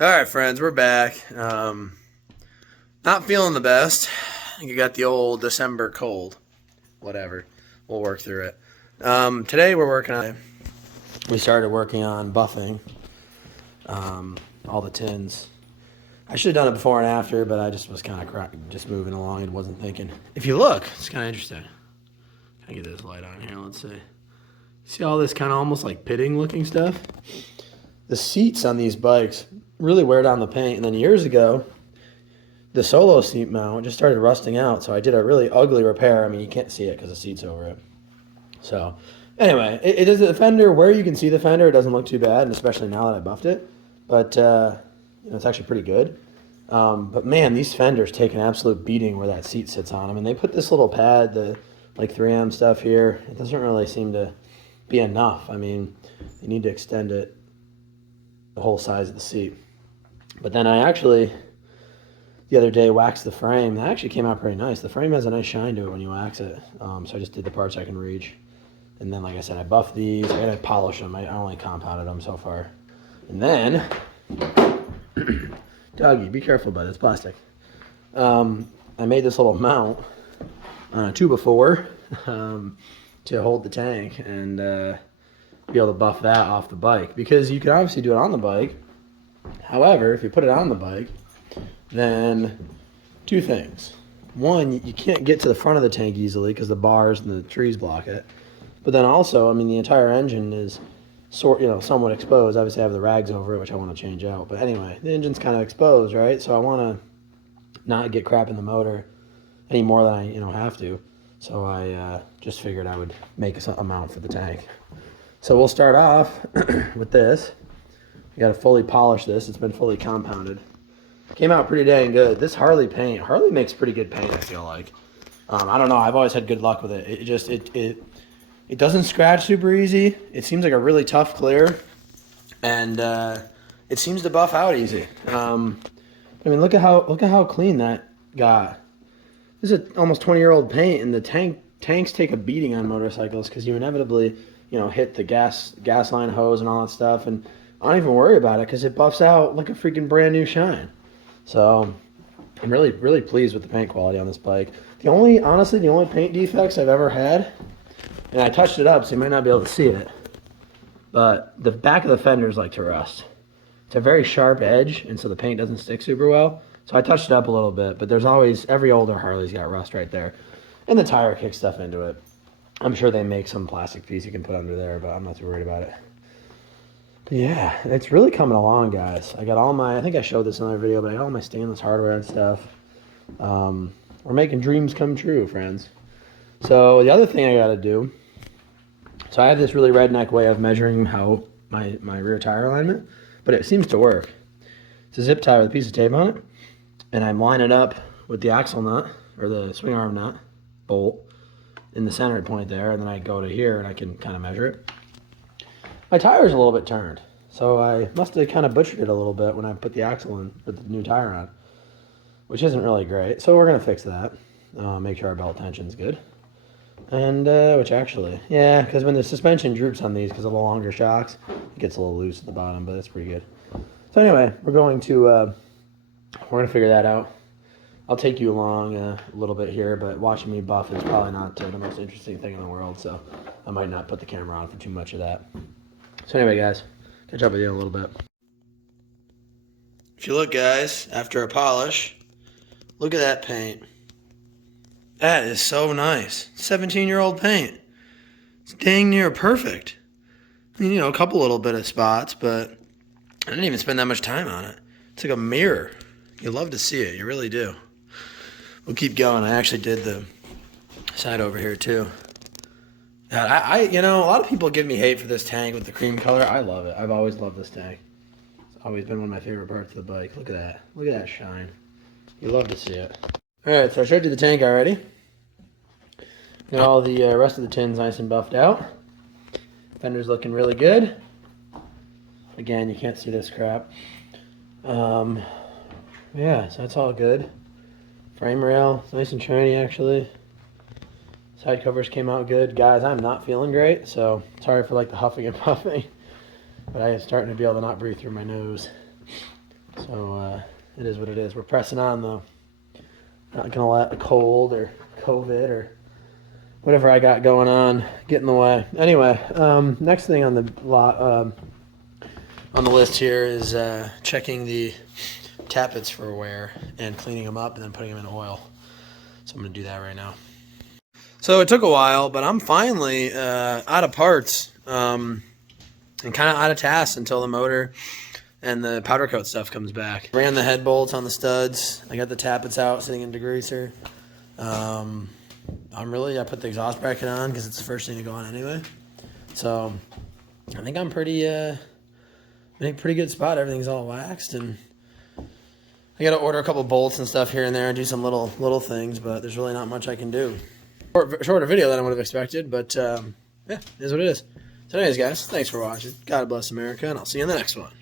All right, friends, we're back. Not feeling the best. I think I got the old December cold. Whatever. We'll work through it. Today we started working on buffing all the tins. I should have done it before and after, but I just was kind of just moving along and wasn't thinking. If you look, it's kind of interesting. Can I get this light on here? Let's see. See all this kind of almost like pitting looking stuff? The seats on these bikes really wear down the paint. And then years ago, the solo seat mount just started rusting out. So I did a really ugly repair. I mean, you can't see it because the seat's over it. So anyway, it is the fender. Where you can see the fender, it doesn't look too bad, and especially now that I buffed it. But it's actually pretty good. But man, these fenders take an absolute beating where that seat sits on them. And they put this little pad, the like 3M stuff here. It doesn't really seem to be enough. I mean, you need to extend it the whole size of the seat. But then I actually, the other day, waxed the frame. That actually came out pretty nice. The frame has a nice shine to it when you wax it. So I just did the parts I can reach. And then, like I said, I buffed these. I gotta polish them. I only compounded them so far. And then, doggy, be careful, bud. It's plastic. I made this little mount on a 2x4 to hold the tank and be able to buff that off the bike. Because you can obviously do it on the bike. However, if you put it on the bike, then two things. One, you can't get to the front of the tank easily because the bars and the trees block it. But then also, I mean, the entire engine is somewhat exposed. Obviously, I have the rags over it, which I want to change out. But anyway, the engine's kind of exposed, right? So I want to not get crap in the motor any more than I have to. So I just figured I would make a mount for the tank. So we'll start off with this. You got to fully polish this. It's been fully compounded. Came out pretty dang good. This Harley paint, Harley makes pretty good paint, I feel like. I don't know. I've always had good luck with it. It doesn't scratch super easy. It seems like a really tough clear, and it seems to buff out easy. I mean, look at how clean that got. This is almost 20-year-old paint, and the tanks take a beating on motorcycles because you inevitably hit the gas line hose and all that stuff, and I don't even worry about it because it buffs out like a freaking brand new shine. So I'm really, really pleased with the paint quality on this bike. Honestly, the only paint defects I've ever had, and I touched it up so you might not be able to see it, but the back of the fenders like to rust. It's a very sharp edge, and so the paint doesn't stick super well. So I touched it up a little bit, but there's always, every older Harley's got rust right there. And the tire kicks stuff into it. I'm sure they make some plastic piece you can put under there, but I'm not too worried about it. But yeah, it's really coming along, guys. I got I think I showed this in another video, but I got all my stainless hardware and stuff. We're making dreams come true, friends. So the other thing I got to do, so I have this really redneck way of measuring how my rear tire alignment, but it seems to work. It's a zip tie with a piece of tape on it, and I line it up with the axle nut, or the swing arm nut, bolt, in the center point there, and then I go to here and I can kind of measure it. My tire's a little bit turned, so I must have kind of butchered it a little bit when I put the axle in with the new tire on, which isn't really great. So we're going to fix that, make sure our belt tension's good. And, which actually, yeah, because when the suspension droops on these because of the longer shocks, it gets a little loose at the bottom, but it's pretty good. So anyway, we're going to figure that out. I'll take you along a little bit here, but watching me buff is probably not the most interesting thing in the world, so I might not put the camera on for too much of that. So anyway, guys, catch up with you in a little bit. If you look, guys, after a polish, look at that paint. That is so nice. 17-year-old paint. It's dang near perfect. I mean, a couple little bit of spots, but I didn't even spend that much time on it. It's like a mirror. You love to see it. You really do. We'll keep going. I actually did the side over here too. God, a lot of people give me hate for this tank with the cream color. I love it. I've always loved this tank. It's always been one of my favorite parts of the bike. Look at that. Look at that shine. You love to see it. All right, so I showed you the tank already. Got all the rest of the tins nice and buffed out. Fender's looking really good. Again, you can't see this crap. Yeah, so that's all good. Frame rail, it's nice and shiny actually. Side covers came out good. Guys, I'm not feeling great, so sorry for like the huffing and puffing. But I am starting to be able to not breathe through my nose. So it is what it is. We're pressing on though. Not gonna let a cold or COVID or whatever I got going on get in the way. Anyway, next thing on the list here is checking the tappets for wear and cleaning them up and then putting them in oil. So I'm gonna do that right now. So it took a while, but I'm finally out of parts and kind of out of tasks until the motor and the powder coat stuff comes back. Ran the head bolts on the studs. I got the tappets out sitting in degreaser. I put the exhaust bracket on because it's the first thing to go on anyway. So I think I'm pretty good spot. Everything's all waxed, and I got to order a couple bolts and stuff here and there and do some little things, but there's really not much I can do. Shorter video than I would have expected, but yeah, it is what it is. So anyways, guys, thanks for watching. God bless America, and I'll see you in the next one.